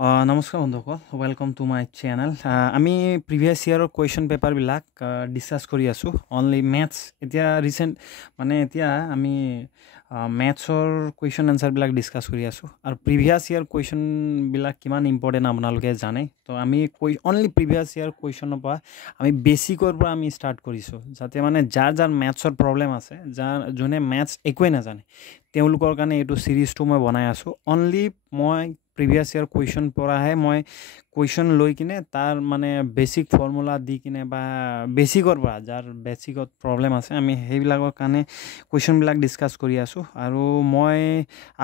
নমস্কাৰ বন্ধুসকল, welcome to my channel. আমি প্ৰিভিয়াছ ইয়াৰৰ কুৱেশ্যন পেপাৰবিলাক ডিছকাছ কৰি আছোঁ। অনলি মেথছ এতিয়া ৰিচেণ্ট এতিয়া আমি মেথছৰ কুৱেশ্যন এনচাৰবিলাক ডিছকাছ কৰি আছোঁ। আৰু প্ৰিভিয়াছ ইয়াৰ কুৱেশ্যনবিলাক কিমান ইম্পৰ্টেণ্ট আপোনালোকে জানে। তো আমি অনলি প্ৰিভিয়াছ ইয়াৰ কুৱেশ্যনৰ পৰা আমি বেছিকৰ পৰা আমি ষ্টাৰ্ট কৰিছোঁ, যাতে যাৰ মেথছৰ প্ৰব্লেম আছে, যোনে মেথছ একোৱে নাজানে, তেওঁলোকৰ কাৰণে এইটো ছিৰিজটো মই বনাই আছোঁ। অনলি মই প্ৰিভিয়াছ ইয়াৰ কুৱেশ্যন পৰাহে মই কুৱেশ্যন লৈ কিনে তাৰ বেছিক ফৰ্মুলা দি কিনে বা বেছিকৰ পৰা যাৰ বেছিকত প্ৰব্লেম আছে আমি সেইবিলাকৰ কাৰণে কুৱেশ্যনবিলাক ডিছকাছ কৰি আছোঁ। আৰু মই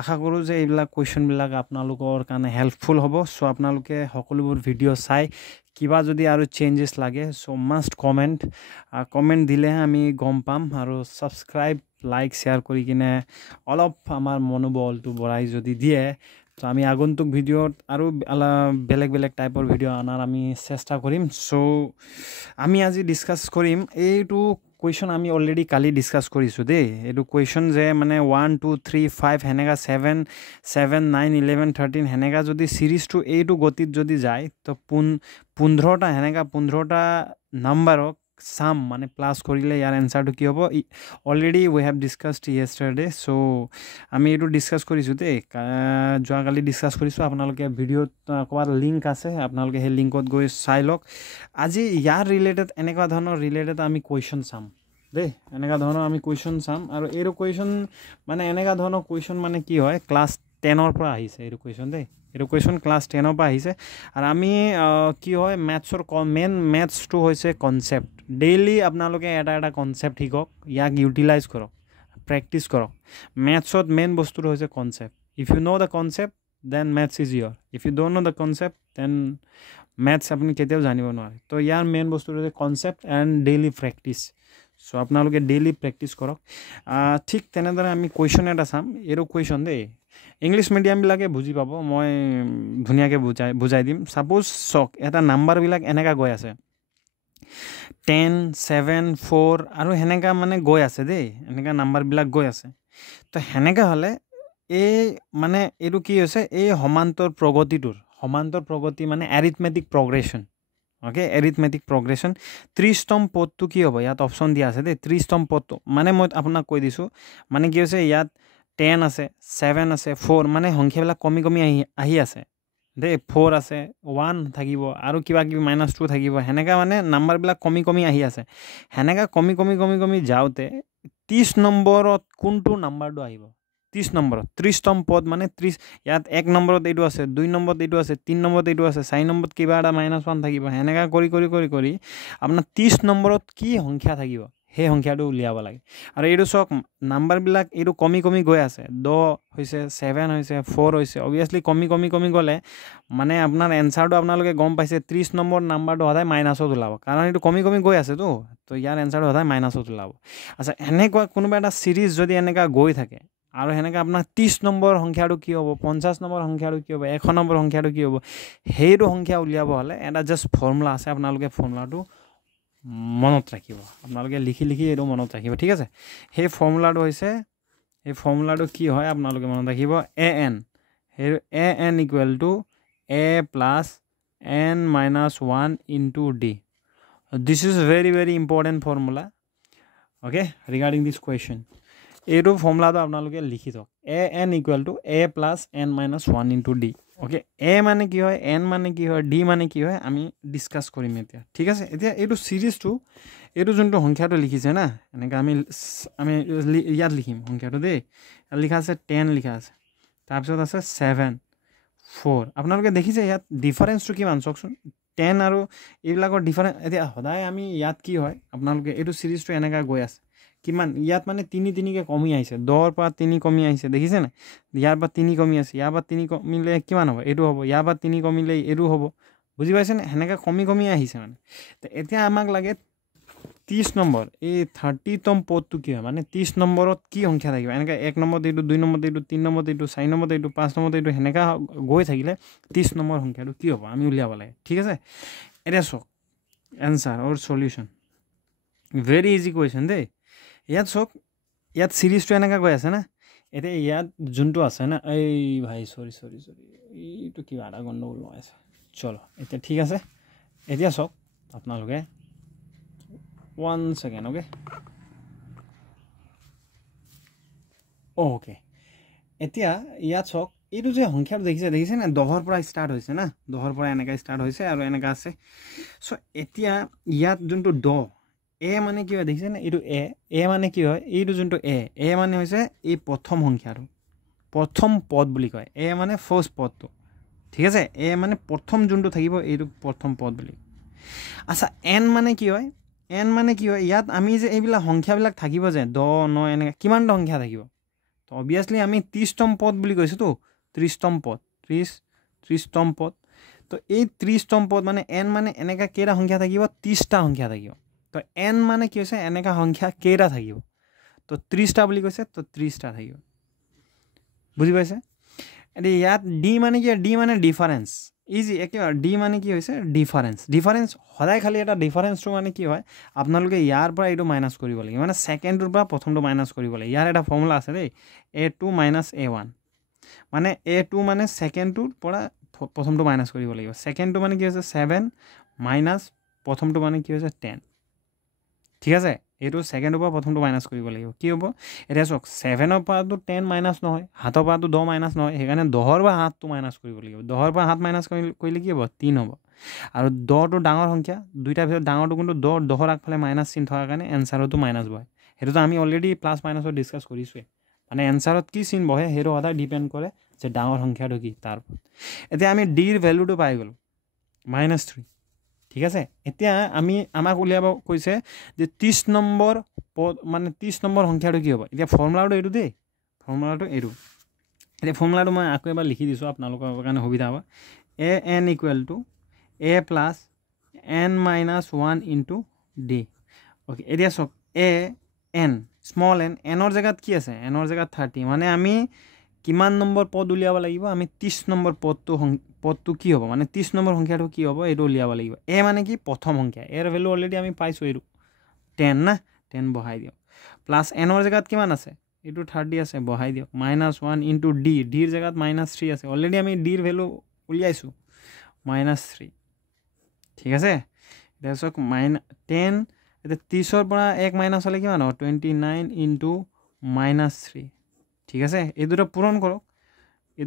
আশা কৰোঁ যে এইবিলাক কুৱেশ্যনবিলাক আপোনালোকৰ কাৰণে হেল্পফুল হ'ব। চ' আপোনালোকে সকলোবোৰ ভিডিঅ' চাই কিবা যদি আৰু চেঞ্জেছ লাগে চ' মাষ্ট কমেণ্ট দিলেহে আমি গম পাম। আৰু ছাবস্ক্ৰাইব, লাইক, শ্বেয়াৰ কৰি কিনে অলপ আমাৰ মনোবলটো বঢ়াই যদি দিয়ে, তো আমি আগন্তুক ভিডিঅ'ত আৰু বেলেগ বেলেগ টাইপৰ ভিডিঅ' অনাৰ আমি চেষ্টা কৰিম। চ' আমি আজি ডিছকাছ কৰিম এইটো কুৱেশ্যন আমি অলৰেডি কালি ডিছকাছ কৰিছোঁ দেই। এইটো কুৱেশ্যন যে 1, 2, 3, 5 সেনেকা 7, 9, 11, 13 সেনেকা যদি ছিৰিজটো এইটো গতিত যদি যায়, তো 15টা সেনেকা 15টা নাম্বাৰক চাম প্লাছ কৰিলে ইয়াৰ এনচাৰটো কি হ'ব। Already we have discussed yesterday. So' আমি এইটো ডিছকাছ কৰিছোঁ দেই, যোৱাকালি ডিছকাছ কৰিছোঁ। আপোনালোকে ভিডিঅ'ত ক'ৰবাত লিংক আছে, আপোনালোকে সেই লিংকত গৈ চাই লওক। আজি ইয়াৰ ৰিলেটেড এনেকুৱা ধৰণৰ আমি কুৱেশ্যন চাম দেই, এনেকুৱা ধৰণৰ আমি কুৱেশ্যন চাম। আৰু এইটো কুৱেশ্যন এনেকুৱা ধৰণৰ কুৱেশ্যন কি হয়, ক্লাছ 10ৰ পৰা আহিছে এইটো কুৱেশ্যন দেই। এইটো কুৱেশ্যন ক্লাছ 10ৰ পৰা আহিছে। আৰু আমি কি হয়, মেথছৰ মেইন মেথছটো হৈছে কনচেপ্ট। ডেইলি আপোনালোকে এটা কনচেপ্ট শিকক, ইয়াক ইউটিলাইজ কৰক, প্ৰেক্টিছ কৰক। মেথছত মেইন বস্তুটো হৈছে concept. If you know' the concept then maths is your. If you don't know' the concept then maths আপুনি কেতিয়াও জানিব নোৱাৰে। তো ইয়াৰ মেইন বস্তুটো হৈছে concept and daily practice. So' আপোনালোকে ডেইলি প্ৰেক্টিছ কৰক। ঠিক তেনেদৰে আমি কুৱেশ্যন এটা চাম। এইটো কুৱেশ্যন দেই, ইংলিছ মিডিয়ামবিলাকে বুজি পাব, মই ধুনীয়াকৈ বুজাই দিম। ছাপ'জ চাওক, এটা নাম্বাৰবিলাক এনেকুৱা গৈ আছে 10, 7, 4 আৰু সেনেকা গৈ আছে দেই, এনেকা নাম্বাৰবিলাক গৈ আছে। তো সেনেকা হ'লে এইটো কি হৈছে, এই সমান্তৰ প্ৰগতি arithmetic progression. Okay, arithmetic progression 30তম পদটো কি হ'ব, ইয়াত অপশ্যন দিয়া আছে দেই। 30তম পদটো মই আপোনাক কৈ দিছোঁ, কি হৈছে, ইয়াত 10 আছে, 7 আছে, 4 সংখ্যাবিলাক কমি আহি আছে দেই। 4 আছে, 1 থাকিব আৰু কিবা কিবি -2 থাকিব, সেনেকা নাম্বাৰবিলাক কমি আহি আছে। সেনেকা কমি যাওঁতে 30 নম্বৰত কোনটো নাম্বাৰটো আহিব? 30 নম্বৰত 30তম পদ 30, ইয়াত 1 নম্বৰত এইটো আছে, 2 নম্বৰত এইটো আছে, 3 নম্বৰত এইটো আছে, 4 নম্বৰত কিবা এটা -1 থাকিব। সেনেকা কৰি আপোনাৰ 30 নম্বৰত কি সংখ্যা থাকিব, সেই সংখ্যাটো উলিয়াব লাগে। আৰু এইটো চাওক, নাম্বাৰবিলাক এইটো কমি গৈ আছে। 10 হৈছে, 7 হৈছে, 4 হৈছে। অভিয়াছলি কমি গ'লে আপোনাৰ এনচাৰটো আপোনালোকে গম পাইছে, 30 নম্বৰ নাম্বাৰটো সদায় মাইনাছত ওলাব, কাৰণ এইটো কমি গৈ আছেতো। তো ইয়াৰ এনচাৰটো সদায় মাইনাছত ওলাব। আচ্ছা, এনেকুৱা কোনোবা এটা ছিৰিজ যদি এনেকুৱা গৈ থাকে আৰু সেনেকৈ আপোনাৰ 30 নম্বৰ সংখ্যাটো কি হ'ব, 50 নম্বৰ সংখ্যাটো কি হ'ব, 100 নম্বৰ সংখ্যাটো কি হ'ব, সেইটো সংখ্যা উলিয়াব হ'লে এটা জাষ্ট ফৰ্মুলা আছে। আপোনালোকে ফৰ্মুলাটো মনত ৰাখিব, আপোনালোকে লিখি এইটো মনত ৰাখিব, ঠিক আছে। সেই ফৰ্মুলাটো কি হয় আপোনালোকে মনত ৰাখিব, an। সেই an equal to a plus n minus 1 into d। This is very important formula, okay, regarding this question. এইটো ফৰ্মুলাটো আপোনালোকে লিখি থওক, an equal to a plus n minus 1 into d। Okay, a কি হয়, n কি হয়, d কি হয়, আমি ডিছকাছ কৰিম এতিয়া, ঠিক আছে। এতিয়া এইটো ছিৰিজটো, এইটো যোনটো সংখ্যাটো লিখিছে না, এনেকৈ আমি ইয়াত লিখিম সংখ্যাটো দেই। ইয়াত লিখা আছে 10 লিখা আছে, তাৰপিছত আছে 7, 4। আপোনালোকে দেখিছে ইয়াত ডিফাৰেঞ্চটো কিমান চাওকচোন, 10 আৰু এইবিলাকৰ ডিফাৰেঞ্চ। এতিয়া সদায় আমি ইয়াত কি হয়, আপোনালোকে এইটো ছিৰিজটো এনেকৈ গৈ আছে কিমান, ইয়াত 3কৈ কমি আহিছে, 10ৰ পৰা 3 কমি আহিছে, দেখিছে নাই। ইয়াৰ পৰা 3 কমি আছে, ইয়াৰ পৰা 3 কমিলে কিমান হ'ব, এইটো হ'ব। ইয়াৰ পৰা 3 কমিলে এইটো হ'ব, বুজি পাইছেনে। সেনেকৈ কমি আহিছে তো এতিয়া আমাক লাগে 30 নম্বৰ, এই 30তম পদটো কি হয়, 30 নম্বৰত কি সংখ্যা থাকিব। এনেকৈ 1 নম্বৰত এইটো, 2 নম্বৰত এইটো, 3 নম্বৰত এইটো, 4 নম্বৰত এইটো, 5 নম্বৰত এইটো, সেনেকৈ গৈ থাকিলে 30 নম্বৰ সংখ্যাটো কি হ'ব আমি উলিয়াব লাগে, ঠিক আছে। এতিয়া চাওক এনচাৰ অৰ চলিউশ্যন, ভেৰি ইজি কুৱেশ্যন দেই। ইয়াত চাওক, ইয়াত ছিৰিজটো এনেকৈ গৈ আছে না, এতিয়া ইয়াত যোনটো আছে না এই ভাই সৰি এইটো কিবা এটা গণ্ডগোল হৈ আছে চলো এতিয়া ঠিক আছে এতিয়া চাওক আপোনালোকে 1 সেকেন্ড ওকে এতিয়া ইয়াত চাওক এইটো যে সংখ্যাটো দেখিছে না 10 ৰ পৰা ষ্টাৰ্ট হৈছে না 10 ৰ পৰা এনেকা ষ্টাৰ্ট হৈছে আৰু এনেকা আছে সো এতিয়া ইয়াত যোনটো 10 এ মানে কি হয় দেখিছে না এইটো এ মানে কি হয় এইটো যোনটো এ মানে হৈছে এই প্ৰথম সংখ্যাটো প্ৰথম পদ বুলি কয় এ মানে ফাৰ্স্ট পদটো ঠিক আছে এ মানে প্ৰথম যোনটো থাকিব এইটো প্ৰথম পদ বুলি আচ্ছা এন মানে কি হয় ইয়াত আমি যে এইবিলাক সংখ্যাবিলাক থাকিব যে 10 9 এনেকা কিমানটা সংখ্যা থাকিব তো অবভিয়াসলি আমি 30তম পদ বুলি কৈছো তো 30তম পদ 30তম পদ তো এই 30তম পদ মানে n মানে এনেকা কেইটা সংখ্যা থাকিব 30টা সংখ্যা থাকিব তো n মানে কি হৈছে এনেকা সংখ্যা কেইটা থাকিব তো 30টা বুলি কৈছে তো 30টা থাকিব বুজি পাইছে এদি ইয়াত d মানে কি d মানে ডিফারেন্স ইজি একেবাৰে d মানে কি হৈছে ডিফাৰেন্স সদায় খালি এটা ডিফাৰেন্সটো মানে কি হয় আপোনালোকে ইয়াৰ পৰা এইটো মাইনাস কৰিব লাগে মানে সেকেন্ডৰ পৰা প্ৰথমটো মাইনাস কৰিব লাগে ইয়াৰ এটা ফৰ্মুলা আছে দেই a2 - a1 মানে a2 মানে সেকেন্ডটোৰ পৰা প্ৰথমটো মাইনাস কৰিব লাগিব সেকেন্ডটো মানে কি হৈছে 7 মাইনাস প্ৰথমটো মানে কি হৈছে 10 ঠিক আছে এইটো সেকেন্ডৰ পৰা প্ৰথমটো মাইনাস কৰিব লাগিব কি হ'ব এটা চক 7 ৰ পৰা 10 মাইনাস নহয় হাতৰ পৰা 10 মাইনাস নহয় হেকাৰণে 10 ৰ পৰা হাতটো মাইনাস কৰিব লাগিব 10 ৰ পৰা হাত মাইনাস কৰিলে কি হ'ব 3 হ'ব আৰু 10 টো ডাঙৰ সংখ্যা দুইটা ভিতৰত ডাঙৰটো কিন্তু 10 ৰ আগফালে মাইনাস চিন থকাৰ কাৰণে এনসাৰটো মাইনাস বহে হেতুটো আমি অলৰেডি প্লাস মাইনাসৰ ডিসকাস কৰিছোৱে মানে এনসাৰত কি চিন বহে হেটো আদা ডিপেন্ড কৰে যে ডাঙৰ সংখ্যাটো কি তাৰ এতিয়া আমি d ৰ ভ্যালুটো পাই গলো -3 ঠিক আছে এতিয়া আমি আমাক উলিয়াব কৈছে যে 30 নম্বৰ পদ মানে 30 নম্বৰ সংখ্যাটো কি হ'ব এতিয়া ফৰ্মুলাটো এইটো দেই ফৰ্মুলাটো এইটো এতিয়া ফৰ্মুলাটো মই আকৌ এবাৰ লিখি দিছো আপোনালোকৰ কাৰণে সুবিধা হ'ব an = a plus n minus 1 into d okay এতিয়া সক a n small n n ৰ জায়গাত কি আছে n ৰ জায়গাত 30 মানে আমি কিমান নম্বৰ পদ উলিয়াব লাগিব আমি 30 নম্বৰ পদটো কি হ'ব মানে 30 নম্বৰ সংখ্যাটো কি হ'ব এইটো উলিয়াব লাগিব a মানে কি প্ৰথম সংখ্যা এৰ ভ্যালু অলৰেডি আমি পাইছো এইটো 10 না 10 বহাই দিও প্লাস n ৰ জায়গাত কিমান আছে এইটো 30 আছে বহাই দিও -1 into d ৰ জায়গাত -3 আছে অলৰেডি আমি d ৰ ভ্যালু উলিয়াইছো -3 ঠিক আছে দেছক -10 এটা 30 ৰ পৰা 1 মাইনাস হলে কিমান হ'ব 29 into -3 ঠিক আছে এই দুটো পূরণ করো এই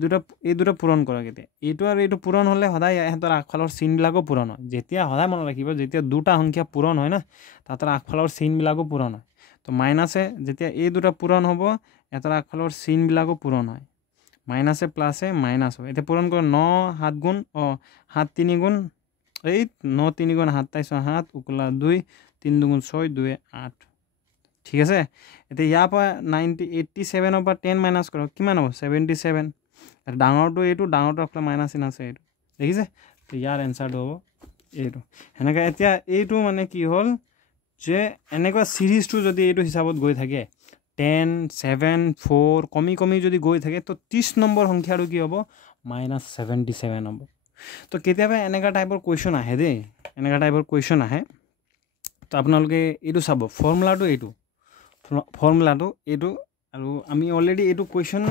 দুটো পূরণ করো কেতে এইটো আৰু এইটো পূৰণ হলে সদায় এহতৰ আগফালৰ চিন বিলাকো পূৰণ হয় যেতিয়া সদায় মনত ৰাখিব যেতিয়া দুটা সংখ্যা পূৰণ হয় না তাতৰ আগফালৰ চিন বিলাকো পূৰণ হয় তো মাইনাসে যেতিয়া এই দুটো পূৰণ হ'ব এহতৰ আগফালৰ চিন বিলাকো পূরণ হয় মাইনাসে প্লাসে মাইনাস হয় এটা পূরণ করো 9 7 গুণ 7 3 গুণ 9 3 গুণ 7 7 উকলা 2 3 দুগুণ 6 2 8 ঠিক আছে এটা ইয়াৰ পৰা 87 ৰ পৰা 10 মাইনাস কৰক কিমান হ'ব 77 আৰু ডাঙৰটো এইটো ডাঙৰটো after মাইনাস ইন আছে এইটো দেখিছে তো ইয়াৰ এনসাৰটো হ'ব এইটো হেনেকা এতিয়া এইটো মানে কি হ'ল যে এনেকুৱা সিরিজটো যদি এইটো হিচাপত গৈ থাকে 10 7 4 কমি যদি গৈ থাকে তো 30 নম্বৰ সংখ্যাটো কি হ'ব -77 হ'ব তো কেতিয়াবা এনেকা টাইপৰ কোৱেশ্চন আহে দেই এনেকা টাইপৰ কোৱেশ্চন আহে তো আপোনালোকে এইটো চাব ফৰ্মুলাটো এইটো আৰু আমি অলৰেডি এইটো কোৱেশ্চন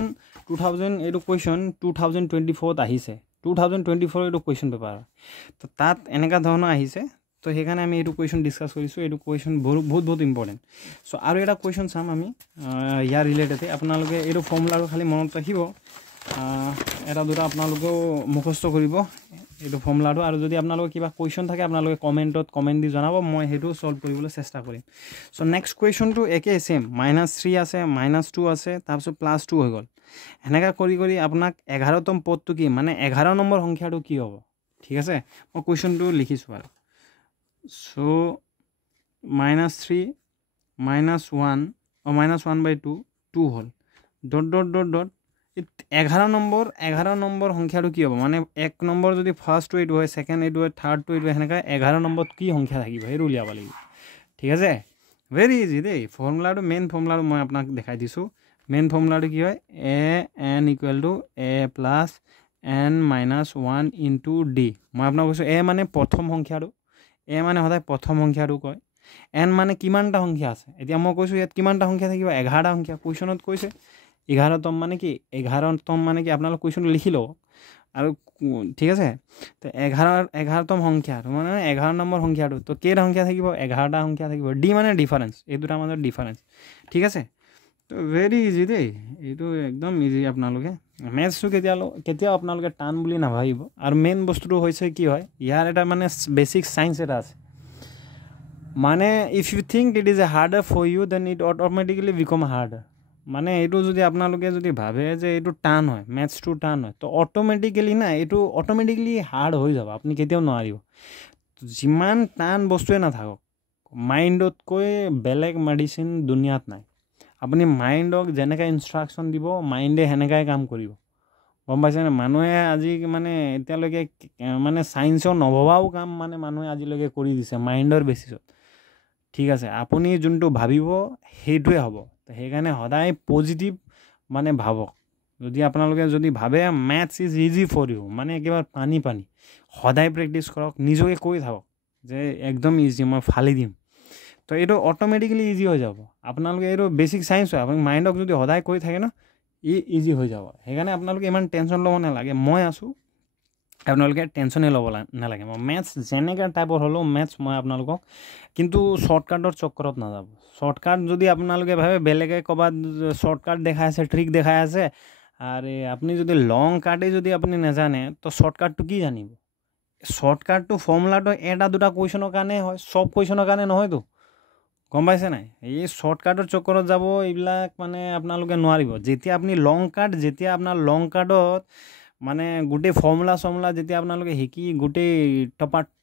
2024 ত আহিছে 2024 এইটো কোৱেশ্চন পেপাৰ তো তাত এনেকা ধৰণৰ আহিছে তো হেকাৰণে আমি এইটো কোৱেশ্চন ডিসকাস কৰিছো এইটো কোৱেশ্চন বহুত ইম্পৰ্টেন্ট সো আৰু এটা কোৱেশ্চন চাম আমি ইয়াৰ ৰিলেটেড আপোনালোকে এইটো ফৰ্মুলাটো খালি মনত ৰাখিব এটা দুটা আপোনালোকেও মুখস্থ কৰিব এইটো ফৰ্মুলাটো আৰু যদি আপোনালোকৰ কিবা কোৱেশ্চন থাকে আপোনালোকে কমেন্ট দি জনাব মই হেতু সলভ কৰিবলৈ চেষ্টা কৰিম সো নেক্সট কোৱেশ্চনটো একে সেম -3 আছে -2 আছে তাৰপিছত +2 হৈ গল এনেকা কৰি আপোনাক 11তম পদটো কি মানে 11 নম্বৰ সংখ্যাটো কি হ'ব ঠিক আছে মই কোৱেশ্চনটো লিখিছো আৰু সো -3 -1 -1/2 2 হল ডট 11 নম্বৰ সংখ্যাটো কি হ'ব মানে 1 নম্বৰ যদি ফাৰ্স্ট এইটো হয় সেকেন্ড এইটো হয় থাৰ্ড এইটো হেনেকা 11 নম্বৰত কি সংখ্যা থাকিব হেৰু উলিয়াব লাগিব ঠিক আছে ভেৰি ইজি দেই ফৰ্মুলাটো মেইন ফৰ্মুলাটো মই আপোনাক দেখাই দিছো মেইন ফৰ্মুলাটো কি হয় an = a plus n minus 1 into d মই আপোনাক কৈছো a মানে প্ৰথম সংখ্যাটো a মানে সদায় প্ৰথম সংখ্যাটো কয় n মানে কিমানটা সংখ্যা আছে এতিয়া মই কৈছো ইয়াত কিমানটা সংখ্যা থাকিব 11টা সংখ্যা কোৱেশ্চনত কৈছে 11তম মানে কি 11তম মানে কি আপোনালোক কুৱেশ্যনটো লিখি ল'ব আৰু ঠিক আছে তো 11তম সংখ্যাটো মানে 11 নম্বৰ সংখ্যাটো তো কেইটা সংখ্যা থাকিব 11টা সংখ্যা থাকিব ডি মানে ডিফাৰেঞ্চ এই দুটাৰ মাজত ডিফাৰেঞ্চ ঠিক আছে তো ভেৰি ইজি দেই এইটো একদম ইজি আপোনালোকে মেথছটো কেতিয়াও আপোনালোকে টান বুলি নাভাবিব আৰু মেইন বস্তুটো হৈছে কি হয় ইয়াৰ এটা মানে বেছিক চায়েন্স এটা আছে মানে if you think it is a harder for you then it automatically become harder মানে এইটো যদি আপোনালোকে যদি ভাবে যে এইটো টান হয় মেথছটো টান হয় তো অট'মেটিকেলি না এইটো অট'মেটিকেলি হাৰ্ড হৈ যাব আপুনি কেতিয়াও নোৱাৰিব যিমান টান বস্তুৱে নাথাকক মাইণ্ডতকৈ বেলেগ মেডিচিন দুনিয়াত নাই আপুনি মাইণ্ডক যেনেকৈ ইনষ্ট্ৰাকশ্যন দিব মাইণ্ডে সেনেকাই কাম কৰিব গম পাইছেনে মানুহে আজি মানে এতিয়ালৈকে মানে চায়েন্সৰ নভবাও কাম মানে মানুহে আজিলৈকে কৰি দিছে মাইণ্ডৰ বেচিছত ঠিক আছে আপুনি যোনটো ভাবিব সেইটোৱে হ'ব সেইকাৰণে সদায় পজিটিভ মানে ভাবক যদি আপোনালোকে যদি ভাবে maths is easy for you মানে একেবাৰে পানী সদায় প্ৰেক্টিছ কৰক নিজকে কৈ থাকক যে একদম ইজি মই ফালি দিম তো এইটো অট'মেটিকেলি ইজি হৈ যাব আপোনালোকে এইটো বেছিক চায়েন্স হয় আপুনি মাইণ্ডক যদি সদায় কৈ থাকে ন ইজি হৈ যাব সেইকাৰণে আপোনালোকে ইমান টেনশ্যন ল'ব নালাগে মই আছোঁ আপোনালোকে টেনশ্যনেই ল'ব নালাগে মই মেথছ যেনেকৈ টাইপৰ হ'লেও মেথছ মই আপোনালোকক কিন্তু শ্বৰ্টকাটৰ চক্কৰত নাযাব শ্বৰ্টকাট যদি আপোনালোকে ভাবে বেলেগে ক'ৰবাত শ্বৰ্টকাট দেখাই আছে ট্ৰিক দেখাই আছে আৰু আপুনি যদি লং কাটেই যদি আপুনি নাজানে তো শ্বৰ্টকাটটো কি জানিব শ্বৰ্টকাটটো ফৰ্মুলাটো এটা দুটা কুৱেশ্যনৰ কাৰণে হয় চব কুৱেশ্যনৰ কাৰণে নহয়তো গম পাইছে নাই এই শ্বৰ্টকাটৰ চক্কৰত যাব এইবিলাক মানে আপোনালোকে নোৱাৰিব যেতিয়া আপুনি যেতিয়া আপোনাৰ লং কাটত মানে গোটেই ফৰ্মুলা যেতিয়া আপোনালোকে শিকি গোটেই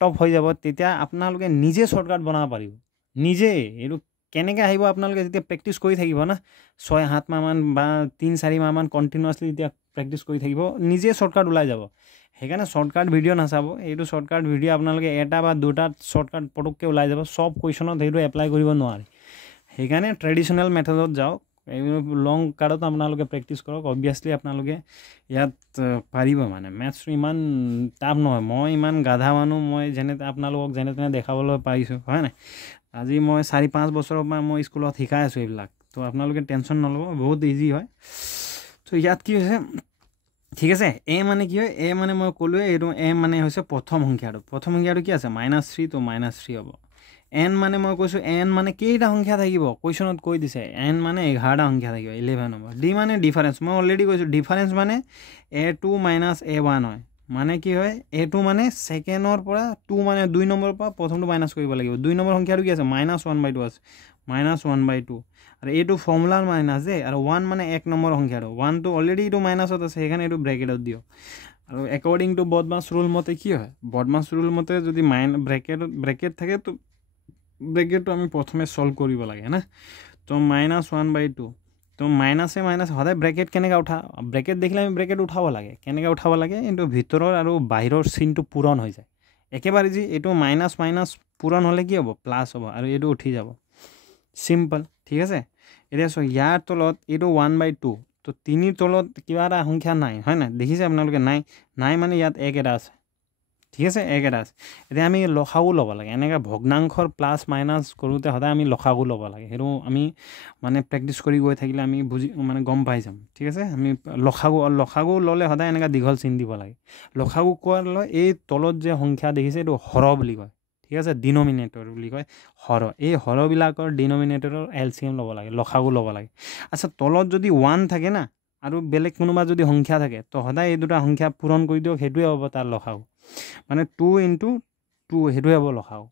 টপ হৈ যাব তেতিয়া আপোনালোকে নিজে শ্বৰ্টকাট বনাব পাৰিব নিজে এইটো কেনেকৈ আহিব আপোনালোকে যেতিয়া প্ৰেক্টিছ কৰি থাকিব না 6-7 মাহমান বা 3-4 মাহমান কণ্টিনিউৱাছলি যেতিয়া প্ৰেক্টিছ কৰি থাকিব নিজে শ্বৰ্টকাট ওলাই যাব সেইকাৰণে শ্বৰ্টকাট ভিডিঅ' নাচাব এইটো শ্বৰ্টকাট ভিডিঅ' আপোনালোকে এটা বা দুটাত শ্বৰ্টকাট পটককৈ ওলাই যাব চব কুৱেশ্যনত সেইটো এপ্লাই কৰিব নোৱাৰে সেইকাৰণে ট্ৰেডিশ্যনেল মেথডত যাওক এইবোৰ লং কাটত আপোনালোকে প্ৰেক্টিছ কৰক অবভিয়াছলি আপোনালোকে ইয়াত পাৰিব মানে মেথছটো ইমান টাফ নহয় মই ইমান গাধা মানুহ মই আপোনালোকক যেনে তেনে দেখাবলৈ পাৰিছোঁ হয় নাই আজি মই 4-5 বছৰৰ পৰা মই স্কুলত শিকাই আছোঁ এইবিলাক তো আপোনালোকে টেনশ্যন নল'ব বহুত ইজি হয় তো ইয়াত কি হৈছে ঠিক আছে এ মানে কি হয় এ মানে মই ক'লোৱে এইটো এ মানে হৈছে প্ৰথম সংখ্যাটো কি আছে -3 তো -3 হ'ব এন মানে মই কৈছোঁ এন মানে কেইটা সংখ্যা থাকিব কুৱেশ্যনত কৈ দিছে এন মানে 11টা সংখ্যা থাকিব 11 নম্বৰ ডি মানে ডিফাৰেঞ্চ মই অলৰেডি কৈছোঁ ডিফাৰেঞ্চ মানে A2 - A1 হয় মানে কি হয় A2 মানে ছেকেণ্ডৰ পৰা 2 মানে 2 নম্বৰৰ পৰা প্ৰথমটো মাইনাছ কৰিব লাগিব 2 নম্বৰ সংখ্যাটো কি আছে -1/2 আছে -1/2 আৰু এইটো ফৰ্মুলাৰ মাইনাছ দেই আৰু 1 মানে 1 নম্বৰ সংখ্যাটো 1টো অলৰেডি এইটো মাইনাছত আছে সেইকাৰণে এইটো ব্ৰেকেটত দিয়ক আৰু একৰ্ডিং টু বদমাছ ৰুল মতে কি হয় বদমাছ ৰুল মতে যদি ব্ৰেকেট থাকে তো ব্ৰেকেটটো আমি প্ৰথমে ছল্ভ কৰিব লাগে না তো -1/2 তো মাইনাছে সদায় ব্ৰেকেট কেনেকৈ ব্ৰেকেট দেখিলে আমি ব্ৰেকেট উঠাব লাগে কেনেকৈ উঠাব লাগে কিন্তু ভিতৰৰ আৰু বাহিৰৰ চিনটো পূৰণ হৈ যায় একেবাৰে যি এইটো মাইনাছ পূৰণ হ'লে কি হ'ব প্লাছ হ'ব আৰু এইটো উঠি যাব চিম্পল ঠিক আছে এতিয়া চোৱা ইয়াৰ তলত এইটো 1/2 তো 3ৰ তলত কিবা এটা সংখ্যা নাই হয় নাই দেখিছে আপোনালোকে নাই মানে ইয়াত 1 এটা আছে ঠিক আছে 1 এটা আছে এতিয়া আমি লসাগু ল'ব লাগে এনেকৈ ভগ্নাংশৰ প্লাছ মাইনাছ কৰোঁতে সদায় আমি লসাগু ল'ব লাগে সেইটো আমি মানে প্ৰেক্টিছ কৰি গৈ থাকিলে আমি মানে গম পাই যাম ঠিক আছে আমি লসাগু ল'লে সদায় এনেকৈ দীঘল চিন দিব লাগে লসাগু কোৱাৰ লয় এই তলত যে সংখ্যা দেখিছে এইটো হৰ বুলি কয় ঠিক আছে ডিনমিনেটৰ বুলি কয় হৰ এই হৰবিলাকৰ ডিনমিনেটৰৰ LCM ল'ব লাগে লসাগু ল'ব লাগে আচ্ছা তলত যদি 1 থাকে না আৰু বেলেগ কোনোবা যদি সংখ্যা থাকে তো সদায় এই দুটা সংখ্যা পূৰণ কৰি দিয়ক সেইটোৱে হ'ব তাৰ লসাগু মানে 2 × 2 সেইটোৱে হ'ব লসাগু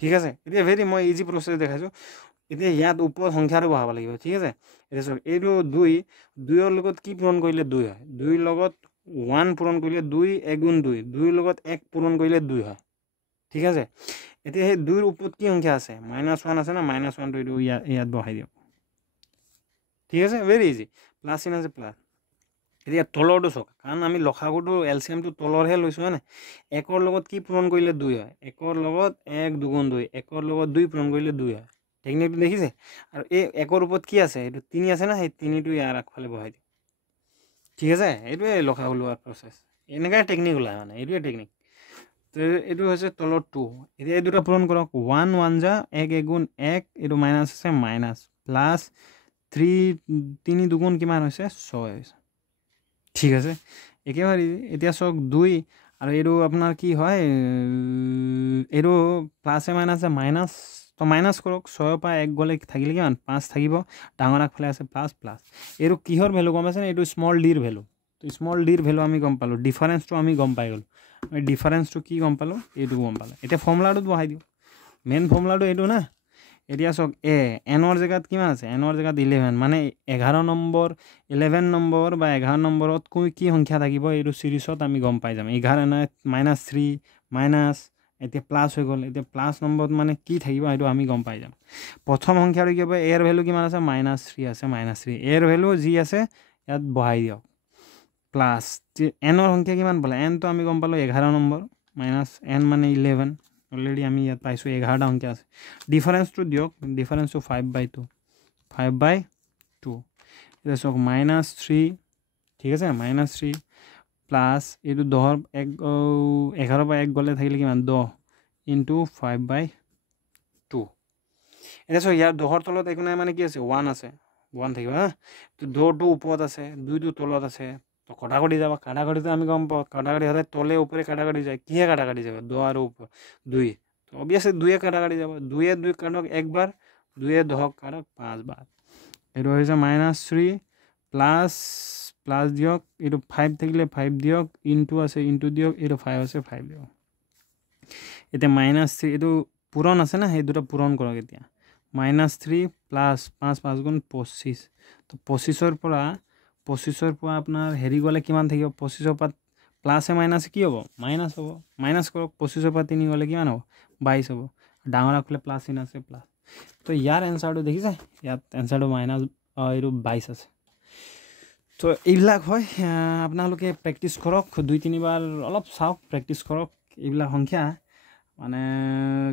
ঠিক আছে এতিয়া মই ইজি প্ৰচেছ দেখাইছোঁ এতিয়া ইয়াত ওপৰত সংখ্যাটো বহাব লাগিব ঠিক আছে এতিয়া চাওক এইটো 2ৰ লগত কি পূৰণ কৰিলে 2 হয় 2ৰ লগত 1 পূৰণ কৰিলে 2 এগুণ 2ৰ লগত 1 পূৰণ কৰিলে 2 হয় ঠিক আছে এতিয়া সেই 2ৰ ওপৰত কি সংখ্যা আছে -1 আছে না -1টো এইটো ইয়াত বহাই দিয়ক ঠিক আছে ভেৰি ইজি প্লাছ চিন আছে প্লাছ এতিয়া তলৰটো চাওক কাৰণ আমি লসাগুটো LCMটো তলৰহে লৈছোঁ হয় নাই 1ৰ লগত কি পূৰণ কৰিলে 2 হয় 1ৰ লগত 1 2 গুণ 2 1ৰ লগত 2 পূৰণ কৰিলে 2 হয় টেকনিকটো দেখিছে আৰু এই 1ৰ ওপৰত কি আছে এইটো 3 আছে না সেই 3টো ইয়াৰ আগফালে বহাই দিয়ক ঠিক আছে এইটোৱে লসাগু লোৱাৰ প্ৰচেছ এনেকৈ টেকনিক ওলায় মানে এইটোৱে টেকনিক তো এইটো হৈছে তলত 2 এতিয়া এই দুটা পূৰণ কৰক 1 1 যা 1 এগুণ 1 এইটো মাইনাছ আছে মাইনাছ প্লাছ 3 3 দুগুণ কিমান হৈছে 6 হৈছে ঠিক আছে একেবাৰে এতিয়া চক 2 আৰু এটো আপোনাৰ কি হয় এটো প্লাস মাইনাস মাইনাস তো মাইনাস কৰক 6 পৰা 1 গলে থাকিলে কিমান 5 থাকিব ডাঙৰ আগফালে আছে প্লাস প্লাস এটো কিহৰ ভ্যালু গম আছে এটো স্মল ডি ৰ ভ্যালু তো স্মল ডি ৰ ভ্যালু আমি গম পালো ডিফারেন্সটো আমি গম পাই গল আমি ডিফারেন্সটো কি গম পালো এটো গম পালো এতিয়া ফৰ্মুলাটো বহাই দিও মেইন ফৰ্মুলাটো এটো না এতিয়া চক এ এনৰ জায়গাত কিমান আছে এনৰ জায়গাত 11 মানে 11 নম্বৰ 11 নম্বৰ বা 11 নম্বৰত কি সংখ্যা থাকিব এটো সিরিজত আমি গম পাই যাম 11 না -3 মাইনাস এতিয়া প্লাস হৈ গল এতিয়া প্লাস নম্বৰত মানে কি থাকিব এটো আমি গম পাই যাম প্ৰথম সংখ্যাটো কি হ'ব এৰ ভ্যালু কিমান আছে -3 আছে -3 এৰ ভ্যালু যি আছে ইয়াত বহাই দিয়ক প্লাস এনৰ সংখ্যা কিমান বলে এন তো আমি গম পালো 11 নম্বৰ মাইনাস এন মানে 11 অলরেডি আমি ইয়াত পাইছো 11টা সংখ্যা আছে ডিফারেন্সটো দিয়ক ডিফারেন্সটো 5/2 5/2 এটা সক -3 ঠিক আছে -3 প্লাস এটো 10 11 বা 1 গলে থাকিলে কিমান 10 ইনটু 5/2 এটা সক ইয়াৰ 10ৰ তলত একো নাই মানে কি আছে 1 আছে 1 থাকিব হা তো 2টো ওপৰত আছে 2টো তলত আছে তো কাটাকাটি যাব কাটাকাটিতে আমি গম পাও কাটাকাটি হলে তলে উপরে কাটাকাটি যায় কিহে কাটাকাটি যাব 2 আর উপর 2 তো অবিয়াসলি 2 এ কাটাকাটি যাব 2 এ 2 কাটক একবার 2 এ 10 কাটক 5 বার এটো হইছে -3 প্লাস প্লাস দিয়ক এটো 5 থাকিলে 5 দিয়ক ইনটু আছে ইনটু দিয়ক এটো 5 আছে 5 দিয়ক এতে -3 এটো পূরণ আছে না এই দুটো পূরণ কৰক এতিয়া -3 প্লাস 5 5 গুণ 25 তো 25 ৰ পৰা 25 পৰা আপোনাৰ হেৰি গলে কিমান থাকিব 25 পৰা প্লাস মাইনাস কি হ'ব মাইনাস হ'ব মাইনাস কৰক 25 পৰা 3 গলে কিমান হ'ব 22 হ'ব ডাঙৰ আকলে প্লাস চিন আছে প্লাস তো ইয়াৰ এনসাৰটো দেখিছে ইয়াত এনসাৰটো মাইনাস এটো 22 আছে তো এইবিলাক হয় আপোনালোকে প্ৰেক্টিস কৰক 2-3 বাৰ অলপ চাওক প্ৰেক্টিস কৰক এইবিলাক সংখ্যা মানে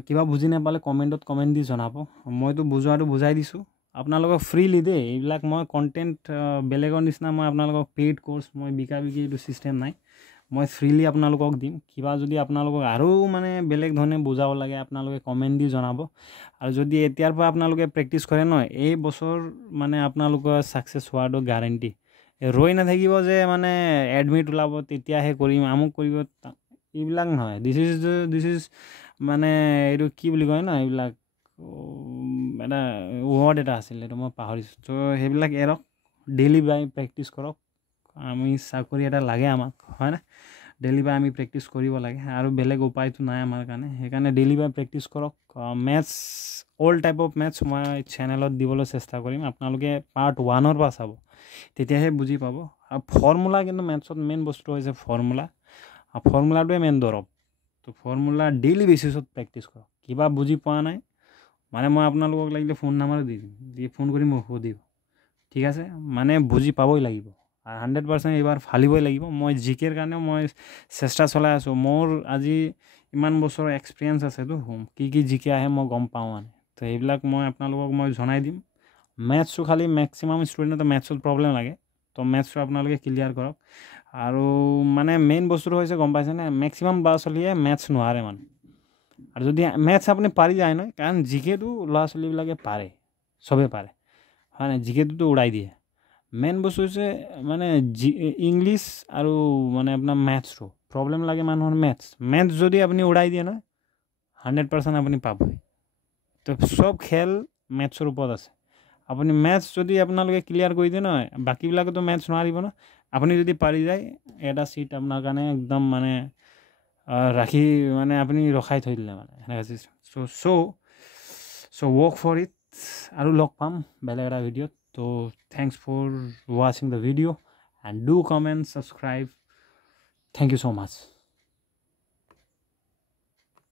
কিবা বুজি নাপালে কমেন্টত কমেন্ট দি জনাব মইতো বুজোৱাটো বুজাই দিছো আপোনালোকক ফ্ৰীলি দে এইবিলাক মই কন্টেন্ট বেলেগৰ নিচিনা মই আপোনালোকক পেইড কোৰ্স মই বিকা এটো সিস্টেম নাই মই ফ্ৰীলি আপোনালোকক দিম কিবা যদি আপোনালোকক আৰু মানে বেলেগ ধৰণে বুজাব লাগে আপোনালোকে কমেন্ট দি জনাব আৰু যদি এতিয়াৰ পৰা আপোনালোকে প্ৰেক্টিস কৰে ন এই বছৰ মানে আপোনালোকৰ সাকসেস হোৱাটো গ্যাৰান্টি ৰৈ না থাকিব যে মানে এডমিট ওলাব তেতিয়াহে কৰিম আমুক কৰিব এইবিলাক নহয় দিস ইজ মানে এটো কি বুলি কয় না এইবিলাক এটা ওয়ার্ড এটা আছিল এটো মই পাহৰিছো তো হেবিলাক এৰক ডেইলি বাই প্ৰেক্টিস কৰক আমি চাকৰি এটা লাগে আমাক হয় না ডেইলি বাই আমি প্ৰেক্টিস কৰিব লাগে আৰু বেলেগ উপায়টো নাই আমাৰ কাৰণে হেকাৰণে ডেইলি বাই প্ৰেক্টিস কৰক maths all type of maths মই চেনেলত দিবলৈ চেষ্টা কৰিম আপোনালোকে পাৰ্ট 1 ৰ পৰা চাব তেতিয়াহে বুজি পাব আৰু ফৰ্মুলা কিন্তু ম্যাথছত মেইন বস্তু হৈছে ফৰ্মুলা আৰু ফৰ্মুলাটোৱে মেইন দৰব তো ফৰ্মুলা ডেইলি বেসিছত প্ৰেক্টিস কৰক কিবা বুজি পোৱা নাই মানে মই আপোনালোকক লাগিলে ফোন নাম্বাৰ দি দিম দি ফোন কৰি মোক সুধিব ঠিক আছে মানে বুজি পাবই লাগিব আৰ 100% এবাৰ ফালিবই লাগিব মই জিকেৰ কাৰণে মই চেষ্টা চলাই আছো মোৰ আজি ইমান বছৰ এক্সপেৰিয়েন্স আছে তো কি জিকে আহে মই গম পাও মানে তো এইবিলাক মই আপোনালোকক মই জনাই দিম ম্যাথছটো খালি ম্যাক্সিমাম ষ্টুডেন্টৰ ম্যাথছত প্ৰবলেম লাগে তো ম্যাথছটো আপোনালোকে ক্লিয়াৰ কৰক আৰু মানে মেইন বস্তুটো হৈছে গম পাইছে না ম্যাক্সিমাম বাছলিয়ে ম্যাথছ নোৱাৰে মানে আৰু যদি ম্যাথছ আপুনি পাৰি যায় ন কাৰণ জিকেটো ল'ৰা-ছোৱালীবিলাকে পাৰে সবে পাৰে হয় না জিকেটো উড়াই দিয়ে মেইন বস্তু হৈছে মানে ইংলিশ আৰু মানে আপোনাৰ ম্যাথছটো প্ৰবলেম লাগে মানুহৰ ম্যাথছ যদি আপুনি উড়াই দিয়ে না 100% আপুনি পাব তো সব খেল ম্যাথছৰ ওপৰত আছে আপুনি ম্যাথছ যদি আপোনালোকে ক্লিয়াৰ কৰি দিয়ে না বাকিবিলাকে তো ম্যাথছ নোৱাৰিব না আপুনি যদি পাৰি যায় এটা সিট আপোনাৰ কাৰণে একদম মানে ৰাখি মানে আপুনি ৰখাই থৈ দিলে মানে সো work for it আৰু লগ পাম বেলেগ এটা ভিডিঅ'ত তো thanks for watching the video and do comment subscribe thank you so much